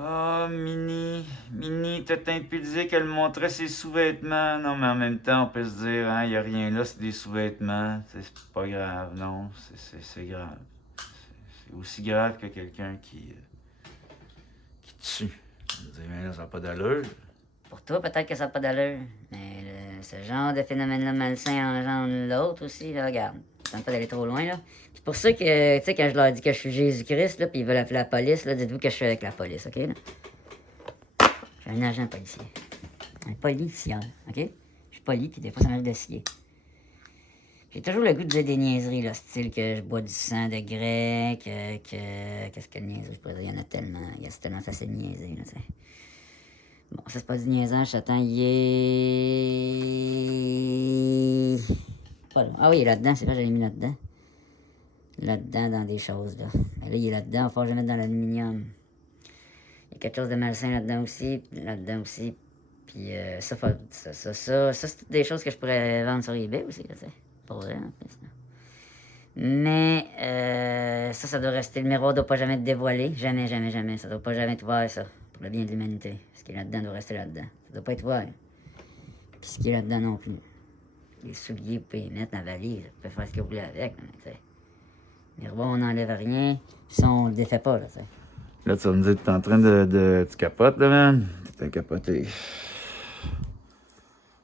Ah, Mini, t'as impulsé qu'elle montrait ses sous-vêtements. Non, mais en même temps, on peut se dire, hein, y a rien là, c'est des sous-vêtements. C'est pas grave, non, c'est grave. C'est aussi grave que quelqu'un qui tue. On me dit, mais là, ça n'a pas d'allure. Pour toi, peut-être que ça n'a pas d'allure. Mais ce genre de phénomène-là malsain engendre l'autre aussi, là, regarde. Ça ne pas d'aller trop loin, là. C'est pour ça que, tu sais, quand je leur dis que je suis Jésus-Christ, là, puis ils veulent appeler la police, là, dites-vous que je suis avec la police, OK, là? Je suis un agent policier. Un policier, OK? Je suis poli, puis des fois, ça m'arrive de scier. J'ai toujours le goût de dire des niaiseries, là, style que je bois du sang de grec, qu'est-ce que niaiserie, je pourrais dire, il y en a tellement, c'est tellement facile de niaiser, là, tu sais. Bon, ça c'est pas du niaisage, j'attends, il est... Pas là. Ah oui, il est là-dedans, c'est vrai, j'avais mis là-dedans. Là-dedans, dans des choses, là. Mais là, il est là-dedans, il va falloir que je le mette dans l'aluminium. Il y a quelque chose de malsain là-dedans aussi, Puis ça, c'est toutes des choses que je pourrais vendre sur eBay aussi, là, tu sais. Pour vrai, en plus, là. Mais ça doit rester. Le miroir doit pas jamais être dévoilé. Jamais, jamais, jamais. Ça doit pas jamais être ouvert, ça. Pour le bien de l'humanité. Ce qui est là-dedans doit rester là-dedans. Ça doit pas être ouvert. Puis ce qui est là-dedans non plus. Les souliers, vous pouvez les mettre dans la valise. Vous pouvez faire ce que vous voulez avec. Mais, tu sais. Le miroir, on n'enlève rien. Ça, on le défait pas, là, tu sais. Là, tu vas me dire que t'es en train de. Tu capotes, là, man. T'es capoté.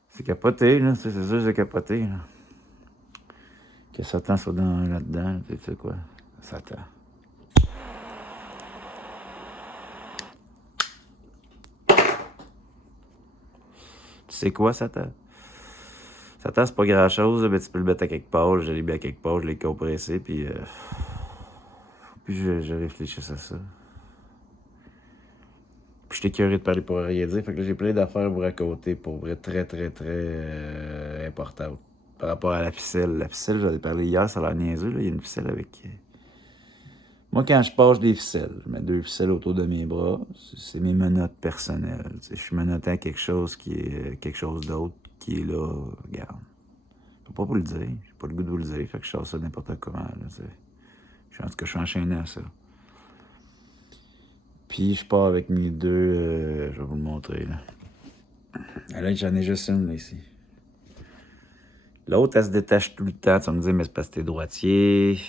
C'est capoté, là. C'est sûr, c'est capoté, là. Que Satan soit là-dedans, tu sais quoi? Satan. Tu sais quoi, Satan? Satan, c'est pas grand-chose, mais tu peux le mettre à quelque part. Je l'ai mis à quelque part, je l'ai compressé, puis... Puis je réfléchisse à ça. Puis j'étais curieux de parler pour rien dire, fait que là, j'ai plein d'affaires à vous raconter, pour vrai, très, très, très importantes. Par rapport à la ficelle. La ficelle, j'en ai parlé hier, ça a l'air niaiseux, là. Il y a une ficelle avec... Moi, quand je pâche des ficelles, je mets 2 ficelles autour de mes bras. C'est mes menottes personnelles. Je suis menotté à quelque chose qui est quelque chose d'autre, qui est là, regarde. Je peux pas vous le dire. J'ai pas le goût de vous le dire. Fait que je sors ça n'importe comment. Là, en tout cas, je suis enchaîné à ça. Puis je pars avec mes deux. Je vais vous le montrer. Là, j'en ai juste une là, ici. L'autre, elle se détache tout le temps. Tu vas me dire, mais c'est parce que t'es droitier.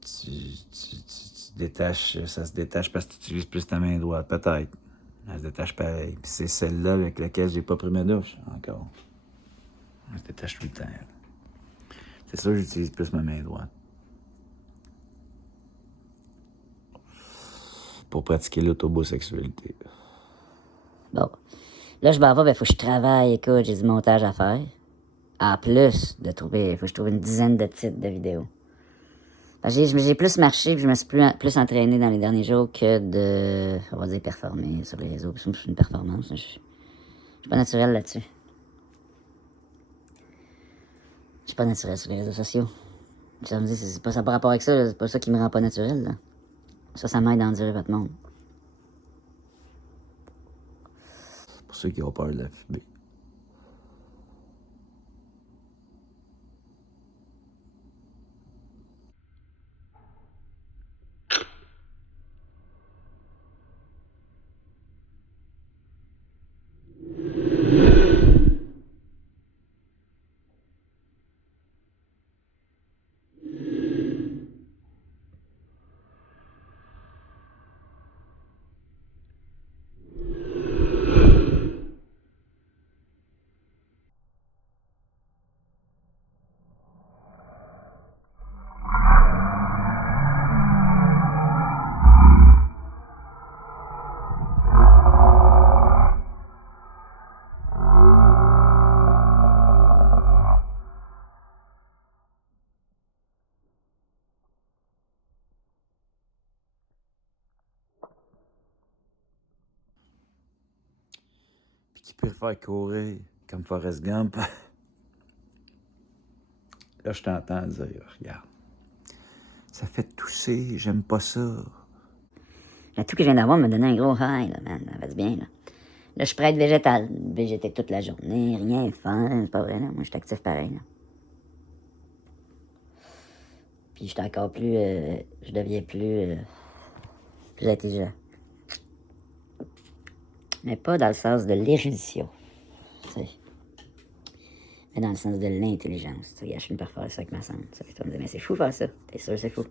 Tu détaches, ça se détache parce que tu utilises plus ta main droite, peut-être. Elle se détache pareil. Puis c'est celle-là avec laquelle j'ai pas pris ma douche encore. Elle se détache tout le temps. C'est sûr que j'utilise plus ma main droite. Pour pratiquer l'autobosexualité. Bon. Là, je m'en vais, ben, faut que je travaille, écoute, j'ai du montage à faire. En plus de trouver, faut que je trouve une dizaine de titres de vidéos. J'ai plus marché, puis je me suis plus entraîné dans les derniers jours que de, on va dire, performer sur les réseaux. Parce que c'est une performance. Je suis pas naturel là-dessus. Je suis pas naturel sur les réseaux sociaux. Ça me dit, c'est pas ça par rapport avec ça, là, c'est pas ça qui me rend pas naturel, là. Ça m'aide à endurer votre monde. Pour ceux qui ont peur de la fumée. Puis qui préfère courir comme Forrest Gump. Là, je t'entends dire, regarde. Ça fait tousser, j'aime pas ça. Le tout que je viens d'avoir me donnait un gros high, là, man. Ça va du bien, là. Là, je suis prêt à être végétal. Végéter toute la journée, rien faire, c'est pas vrai, là. Moi, je suis actif pareil, là. Puis je suis encore plus, je deviens plus, Plus intelligent. Mais pas dans le sens de l'érudition. Tu sais. Mais dans le sens de l'intelligence. Tu sais, je finis par faire ça avec ma sœur. Tu vas me dire, mais c'est fou faire ça. T'es sûr c'est fou?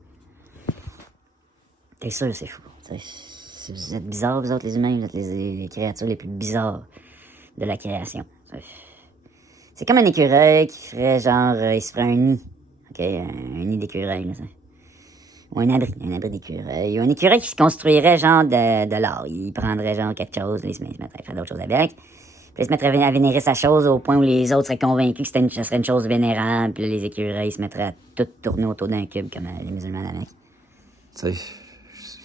T'es sûr c'est fou? Tu sais, vous êtes bizarres, vous autres les humains. Vous êtes les créatures les plus bizarres de la création. Tu sais. C'est comme un écureuil qui ferait genre, il se ferait un nid. OK? Un nid d'écureuil, là, ça. Ou un abri d'écureuil. Ou un écureuil qui se construirait genre de l'art. Il prendrait genre quelque chose, il se mettrait à faire d'autres choses avec. Puis il se mettrait à vénérer sa chose au point où les autres seraient convaincus que ce serait une chose vénérable. Puis là, les écureuils se mettraient à tout tourner autour d'un cube comme les musulmans à la Mecque. Tu sais,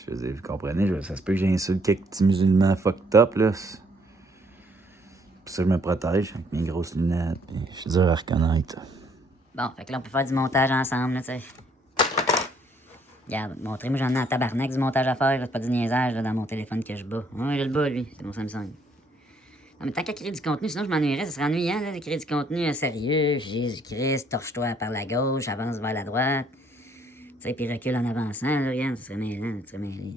je veux dire, vous comprenez, ça se peut que j'insulte quelques petits musulmans fucked up, là. Pour ça, je me protège avec mes grosses lunettes, pis je suis dur à reconnaître. Bon, fait que là, on peut faire du montage ensemble, là, tu sais. Regarde, montrez-moi, j'en ai en tabarnak du montage à faire, là, c'est pas du niaisage, là, dans mon téléphone que je bats. Ouais, je le bats, lui, c'est mon Samsung. Non, mais tant qu'à créer du contenu, sinon je m'ennuierais, ça serait ennuyant, là, de créer du contenu sérieux. Jésus-Christ, torche-toi par la gauche, avance vers la droite. Tu sais, puis recule en avançant, là, regarde, ça serait mêlant, ça serait mêlé.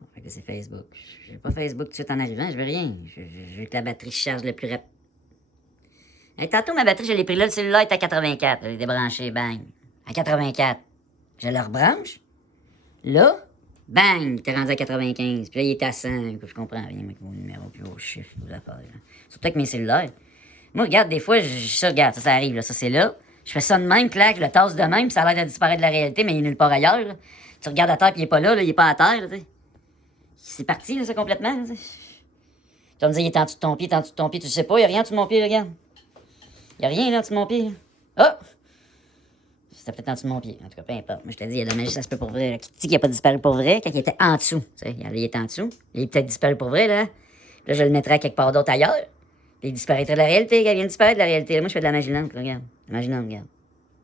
Bon, fait que c'est Facebook. Je veux pas Facebook tout de suite en arrivant, je veux rien. Je veux que la batterie charge le plus rapide. Hey, tantôt, ma batterie, je l'ai pris là, le cellulaire est à 84. Je l'ai débranché, bang. À 84. Je le rebranche. Là, bang, t'es rendu à 95. Puis là, il est à 100. Je comprends rien avec vos numéros, puis vos chiffres, vos affaires. Là. Surtout avec mes cellulaires. Moi, regarde, des fois, regarde, ça arrive, là, ça c'est là. Je fais ça de même, clac, je le tasse de même, puis ça a l'air de disparaître de la réalité, mais il est nulle part ailleurs. Là. Tu regardes à terre, puis il est pas là, il est pas à terre, tu sais. C'est parti, là, ça, complètement, là, tu sais. Tu vas me dire, il est en dessous de ton pied, il est en dessous de ton pied, tu sais pas, il y a rien en dessous de mon pied, regarde. Il y a rien, là, en dessous de mon pied. Ah! Oh! C'était peut-être en dessous de mon pied. En tout cas, peu importe. Moi, je te dis, il y a de la magie, ça se peut pour vrai. Là. Qui dit qu'il n'a pas disparu pour vrai quand il était en dessous? Tu sais, il était en dessous. Il est peut-être disparu pour vrai, là. Là, je le mettrais à quelque part d'autre ailleurs. Puis il disparaîtrait de la réalité. Il vient de disparaître de la réalité. Moi, je fais de la magie lente, là, regarde. La magie lente, regarde.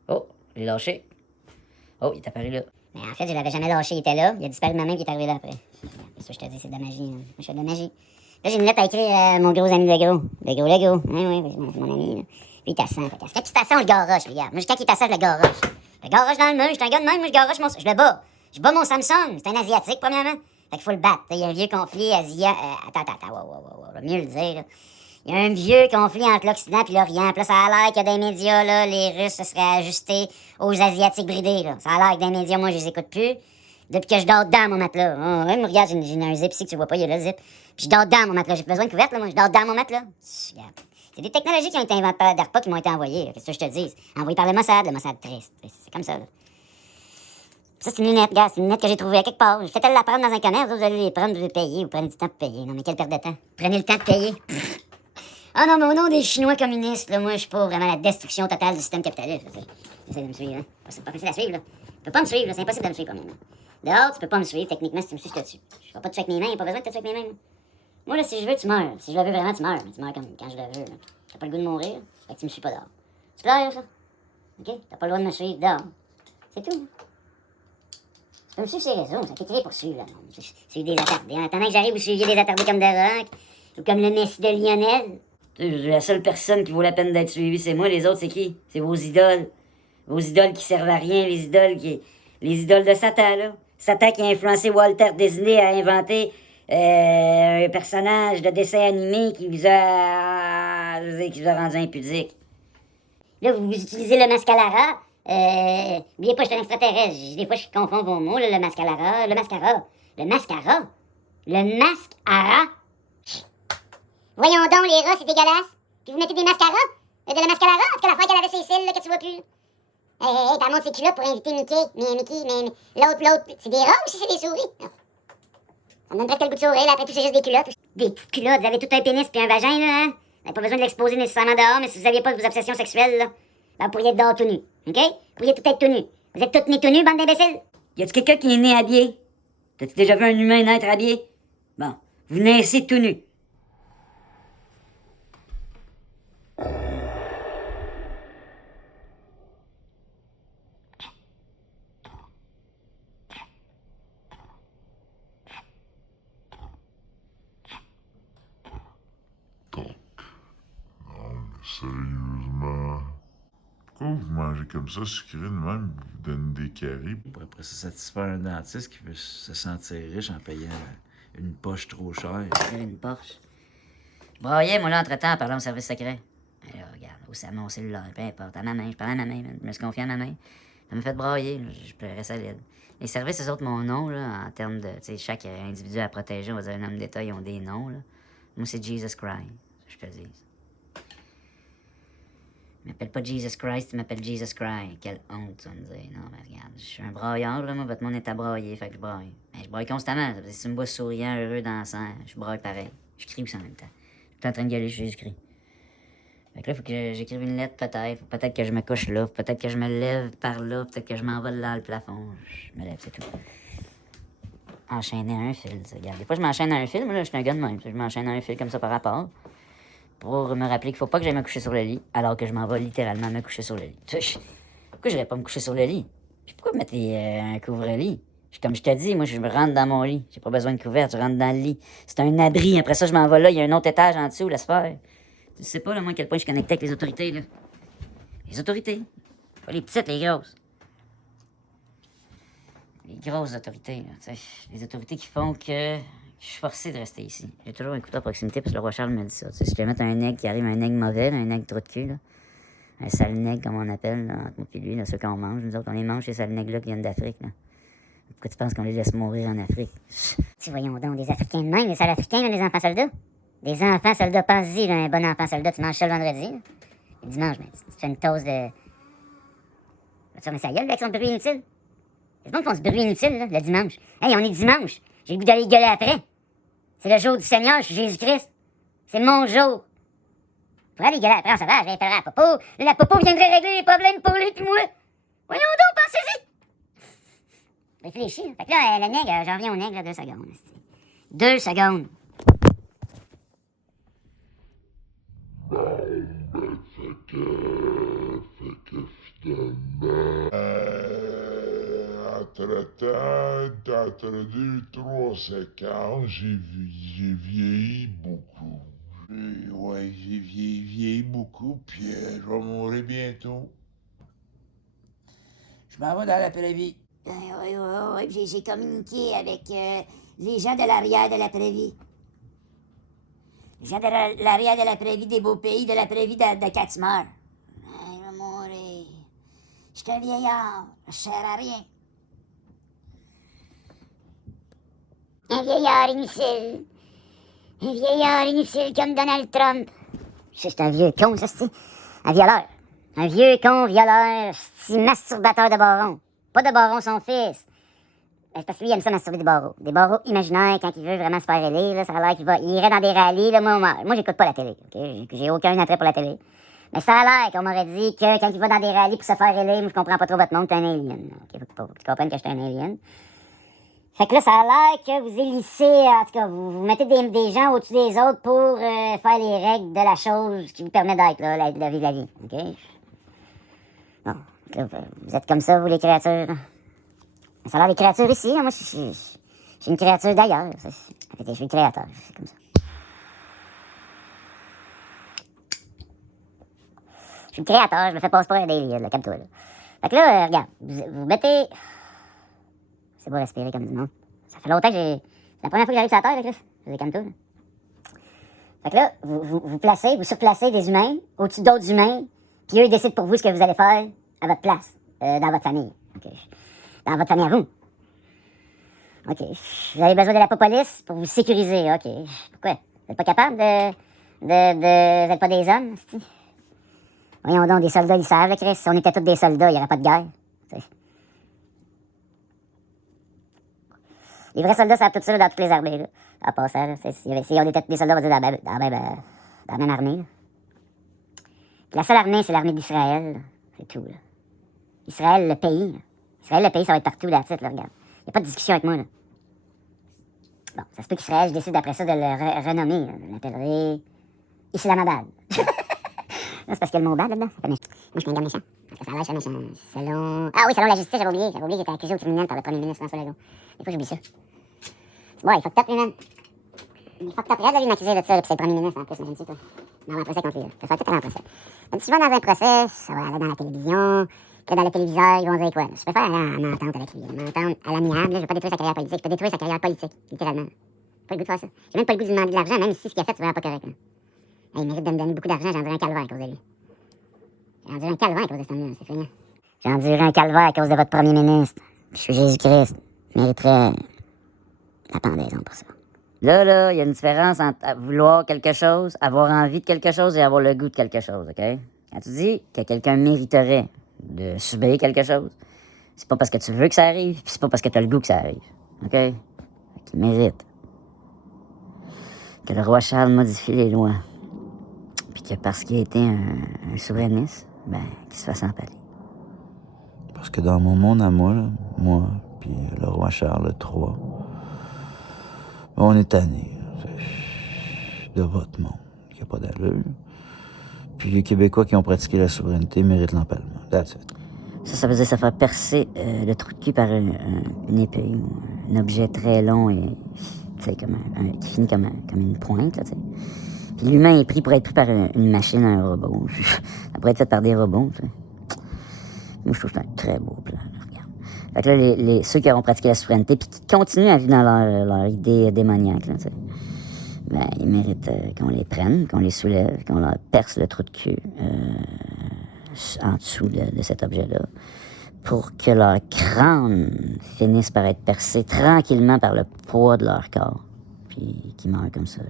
Oh, je l'ai lâché. Oh, il est apparu là. Mais en fait, je l'avais jamais lâché, il était là. Il a disparu de ma main, puis il est arrivé là après. C'est ça que je te dis, c'est de la magie. Hein. Moi, je fais de la magie. Là, j'ai une lettre à écrire mon gros ami de gros. Le gros. Oui, c'est mon ami. Là. Puis il t'assent. Quand il t'assent, on le garoche, regarde. Moi, quand il t'assent, je le garoche. Je le garoche dans le mur, je suis un gars de même, moi, je garoche mon. Je le bats. Je bats mon Samsung. C'est un Asiatique, premièrement. Fait qu'il faut le battre. Il y a un vieux conflit Attends, wow, mieux le dire, là. Il y a un vieux conflit entre l'Occident et l'Orient. Puis là, ça a l'air que dans les médias, là, les Russes se seraient ajustés aux Asiatiques bridés. Là. Ça a l'air que dans les médias, moi, je les écoute plus. Depuis que je dors dedans mon matelas. Oh, ouais, regarde, j'ai un zip ici que tu vois pas, il y a le zip. Puis je dors dedans mon matelas. J'ai besoin de couverte, là, moi. Je dors dedans mon matelas. Regarde. C'est des technologies qui ont été inventées par DARPA qui m'ont été envoyées. Qu'est-ce que je te dis? Envoyées par le Mossad triste. C'est comme ça, là. Ça, c'est une lunette, gars. C'est une lunette que j'ai trouvée à quelque part. Faites-elle la prendre dans un commerce, vous allez les prendre, vous allez payer. Vous prenez du temps pour payer. Non, mais quelle perte de temps. Prenez le temps de payer. Ah non, mais au nom des Chinois communistes, là, moi, je suis pour vraiment la destruction totale du système capitaliste. Essaye de me suivre, hein. C'est pas facile à suivre, là. Tu peux pas me suivre, là. C'est impossible de me suivre, quand même. Dehors, tu peux pas me suivre. Techniquement, si tu me suis, je te tue. Je fais pas de ça avec mes mains. Y'a pas besoin de te tuer avec mes mains. Moi, là, si je veux, tu meurs. Si je le veux vraiment, tu meurs. Mais tu meurs comme quand je le veux, là. T'as pas le goût de mourir. Fait que tu me suis pas dehors. C'est clair, ça? OK? T'as pas le droit de me suivre dehors. C'est tout. Tu peux me suivre sur les réseaux. Ça t'est créé pour suivre, là. Suivre des attardés. En attendant que j'arrive, vous suiviez des attardés comme The Rock. Ou comme le Messi de Lionel. La seule personne qui vaut la peine d'être suivie, c'est moi. Les autres, c'est qui? C'est vos idoles. Vos idoles qui servent à rien. Les idoles de Satan, là. Satan qui a influencé Walter Disney à inventer un personnage de dessin animé qui vous a rendu impudique. Là, vous utilisez le mascalara. N'oubliez pas, je suis un extraterrestre. Des fois, je confonds vos mots, là, le mascalara. Le mascara. Voyons donc, les rats, c'est dégueulasse. Puis vous mettez des mascaras. De la mascalara. En tout cas, la fois qu'elle avait ses cils, là, que tu vois plus. Hey, t'as montré ses culottes pour inviter Mickey. Mais l'autre, c'est des rats ou si c'est des souris? Non. Ça me donne presque le goût de sourire, là. Après tout, c'est juste des culottes. Des petites culottes. Vous avez tout un pénis puis un vagin, là, hein? Vous n'avez pas besoin de l'exposer nécessairement dehors, mais si vous n'aviez pas vos obsessions sexuelles, là, ben, vous pourriez être dehors tout nu. OK? Vous pourriez tout être tout nu. Vous êtes toutes nés tout nus, bande d'imbéciles? Y a-tu quelqu'un qui est né habillé? T'as-tu déjà vu un humain naître habillé? Bon, vous naissez tout nu. Sérieusement? Pourquoi vous manger comme ça, sucré de même, vous donne des caries. Pour après ça satisfaire un dentiste qui veut se sentir riche en payant une poche trop chère. J'avais une Porsche. Je braillais, moi, là, entre-temps, en parlant au service secret. Et là, regarde, à mon cellulaire, peu importe, à ma main, je parlais à ma main, je me suis confié à ma main. Ça m'a fait brailler, là, je pleurais solide. Les services, eux autres, mon nom, là, en termes de, tu sais, chaque individu à protéger, on va dire un homme d'État, ils ont des noms, là. Moi, c'est Jesus Christ, je te dis. Tu m'appelles pas Jesus Christ, tu m'appelles Jesus Christ. Quelle honte, tu vas me dire. Non, mais regarde, je suis un braillard, là, moi, votre monde est à brailler, fait que je braille. Mais je braille constamment, si tu me vois souriant, heureux, dansant, je braille pareil. Je crie aussi en même temps. Je suis en train de gueuler, je Jésus-Christ. Fait que là, il faut que j'écrive une lettre, peut-être. Peut-être que je me couche là, peut-être que je me lève par là, peut-être que je m'envole là, le plafond. Je me lève, c'est tout. Enchaîner un fil, ça. Regarde, des fois, je m'enchaîne à un fil, mais là, je suis un gars de même. Je m'enchaîne à un fil comme ça par rapport. Pour me rappeler qu'il faut pas que j'aille me coucher sur le lit, alors que je m'en vais littéralement me coucher sur le lit. Pourquoi je n'irais pas me coucher sur le lit? Puis pourquoi mettre un couvre-lit? Comme je t'ai dit, moi, je me rentre dans mon lit. J'ai pas besoin de couverture, je rentre dans le lit. C'est un abri. Après ça, je m'en vais là. Il y a un autre étage en dessous, laisse faire. Tu sais pas, là, moi, à quel point je suis connecté avec les autorités, là. Les autorités. Pas les petites, les grosses. Les grosses autorités, là, tu sais. Les autorités qui font que je suis forcé de rester ici. J'ai toujours un couteau à proximité parce que le roi Charles me dit ça. Tu sais, si je te mets un aigle qui arrive, un aigle mauvais, un aigle trop de cul, là. Un sale nègre, comme on appelle, là, entre moi et lui, là, ceux qu'on mange. Nous autres, on les mange, ces sales nègres-là qui viennent d'Afrique, là. Pourquoi tu penses qu'on les laisse mourir en Afrique? Tu voyons donc, des Africains de même, des sales Africains, là, les enfants soldats. Des enfants soldats, pense-y, là, un bon enfant soldat, tu manges ça le vendredi, là. Le dimanche, ben, tu te fais une toast de... Tu fermes sa gueule avec son bruit inutile. Les gens font ce bruit inutile, là, le dimanche. Hey, on est dimanche. J'ai le goût d'aller gueuler après. C'est le jour du Seigneur, je suis Jésus-Christ. C'est mon jour. Pour aller gueuler après en sauvage, j'appellerai à Popo. La Popo viendrait régler les problèmes pour lui puis moi. Voyons donc, pensez-y. Réfléchis, là. Fait que là, le nègre, j'en reviens au nègre, là, 2 secondes. 2 secondes. Fait que finalement, entre 2-3 séquences, j'ai vieilli beaucoup. Ouais, j'ai vieilli beaucoup, puis je vais mourir bientôt. Je m'en vais dans l'après-vie. Oui, j'ai communiqué avec les gens de l'arrière de l'après-vie. Les gens de l'arrière de l'après-vie des beaux pays, de l'après-vie de Catimar. Je vais mourir. Je suis un vieillard, je sers à rien. Un vieillard inutile. Un vieillard inutile comme Donald Trump. C'est un vieux con, ça, c'est. Un violeur. Un vieux con violeur, c'est masturbateur de baron. Pas de baron, son fils. C'est parce que lui, il aime ça masturber des barreaux. Des barreaux imaginaires, quand il veut vraiment se faire élire, là, ça a l'air qu'il il irait dans des rallyes. Là, moi, j'écoute pas la télé. Okay? J'ai aucun attrait pour la télé. Mais ça a l'air qu'on m'aurait dit que quand il va dans des rallyes pour se faire élire, moi, je comprends pas trop votre monde, t'es un alien. Okay? Faut que tu comprennes que je suis un alien. Fait que là, ça a l'air que vous élissez, en tout cas, vous mettez des gens au-dessus des autres pour faire les règles de la chose qui vous permet d'être là, de vivre la vie. OK? Bon, là, vous êtes comme ça, vous, les créatures. Ça a l'air des créatures ici. Moi, je suis une créature d'ailleurs. Je suis le créateur. C'est comme ça. Je suis le créateur. Je me fais passer pour un délire, là, comme toi. Là. Fait que là, regarde, vous mettez... C'est beau respirer comme du monde. Ça fait longtemps que j'ai... C'est la première fois que j'arrive sur la Terre, là, Chris. Je fais comme toi, là. Fait que là, vous surplacez des humains au-dessus d'autres humains, puis eux décident pour vous ce que vous allez faire à votre place, dans votre famille. Okay. Dans votre famille à vous. OK. Vous avez besoin de la police pour vous sécuriser. OK. Pourquoi? Vous n'êtes pas capable vous n'êtes pas des hommes? C'est-tu? Voyons donc, des soldats, ils savent, là, Chris. Si on était tous des soldats, il n'y aurait pas de guerre. T'sais. Les vrais soldats savent tout ça là, dans toutes les armées. Là. En passant, là, si on était des soldats, on va dire dans la même armée. Là. La seule armée, c'est l'armée d'Israël. Là. C'est tout. Là. Israël, le pays. Là. Israël, le pays, ça va être partout, là, titre, là, regarde. Il n'y a pas de discussion avec moi, là. Bon, ça se peut qu'Israël, je décide après ça de le renommer. Là. Je l'appellerai Islamabad. C'est parce qu'il y a le mot bad là-dedans. Moi, je suis un gars méchant. Ça a l'air, je suis méchant. Selon... Ah oui, selon la justice, j'avais oublié. J'avais oublié que j'étais accusé au criminel par le premier ministre François Legault. Des fois, j'oublie ça. Bon, il faut que top, lui, man. Mais fuck, t'as prêt de lui m'accuser de ça, là, pis c'est le premier ministre en plus, imagine-tu, toi. Dans un procès contre lui, là. Ça va tout aller en procès. Mais si tu vas dans un procès, ça va aller dans la télévision. Puis dans le téléviseur, ils vont dire quoi? Je préfère aller en entente avec lui. En entente à l'amiable, je veux pas détruire sa carrière politique. Je peux détruire sa carrière politique, littéralement. Pas le goût de faire ça. J'ai même pas le goût de lui demander de l'argent, même si ce qu'il a fait, c'est vraiment pas correct. Là. Il mérite de me donner beaucoup d'argent, j'en dirais un calvaire à cause de lui. J'en dirais un calvaire à cause de ce homme-là, c'est fini. J'en dirais un calvaire à cause de votre premier ministre. Puis je suis Jésus-Christ. Je mériterais la pendaison pour ça. Là, il y a une différence entre vouloir quelque chose, avoir envie de quelque chose et avoir le goût de quelque chose, OK? Quand tu dis que quelqu'un mériterait de subir quelque chose, c'est pas parce que tu veux que ça arrive, puis c'est pas parce que tu as le goût que ça arrive, OK? Qu'il mérite. Que le roi Charles modifie les lois. Puis que parce qu'il a été un souverainiste, ben, qu'il se fasse empaler. Parce que dans mon monde à moi, là, moi, puis le roi Charles III, on est tanné de votre monde, qui n'a pas d'allure. Puis les Québécois qui ont pratiqué la souveraineté méritent l'empalement. That's it. Ça veut dire se faire percer le trou de cul par une épée ou un objet très long et comme qui finit comme une pointe. Là, puis l'humain est pris pour être pris par une machine, un robot. Ça pourrait être fait par des robots. T'sais. Moi, je trouve que c'est un très beau plan. Là, regarde. Fait que là, ceux qui auront pratiqué la souveraineté puis qui continuent à vivre dans leur idée démoniaque, là, ben, ils méritent qu'on les prenne, qu'on les soulève, qu'on leur perce le trou de cul en dessous de cet objet-là, pour que leur crâne finisse par être percé tranquillement par le poids de leur corps, puis qu'ils meurent comme ça,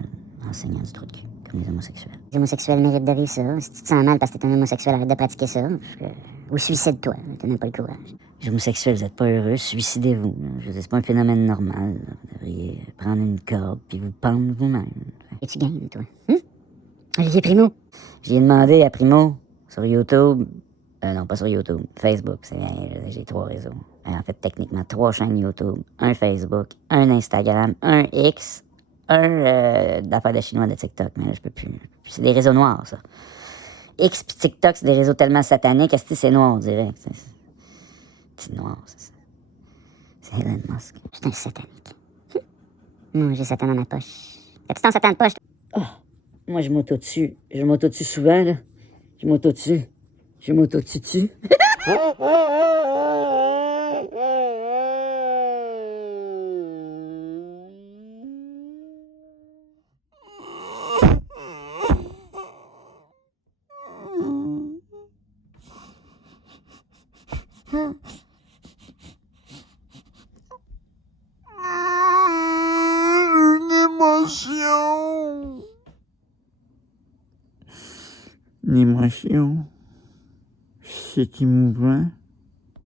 en saignant du trou de cul, comme les homosexuels. Les homosexuels méritent de vivre ça. Si tu te sens mal parce que t'es un homosexuel, arrête de pratiquer ça. Ou suicide-toi, t'as même pas le courage. Les homosexuels, vous êtes pas heureux, suicidez-vous. Je veux dire, c'est pas un phénomène normal. Là. Vous devriez prendre une corde puis vous pendre vous-même. Et tu gagnes, toi. Olivier Primo. J'ai demandé à Primo sur YouTube, non pas sur YouTube, Facebook, c'est bien, j'ai 3 réseaux. En fait, techniquement, 3 chaînes YouTube, un Facebook, un Instagram, un X, un d'affaires de chinois de TikTok, mais là, je peux plus. C'est des réseaux noirs, ça. X pis TikTok, c'est des réseaux tellement sataniques, c'est noir, on dirait. C'est noir, c'est ça. C'est Elon Musk. C'est un satanique. Moi, j'ai Satan dans ma poche. As-tu ton Satan de poche? Oh, moi, je m'auto-tue. Je m'auto-tue souvent, là. Je m'auto-tue. Je m'auto-tue-tue. Une émotion. L'émotion, c'est émouvant.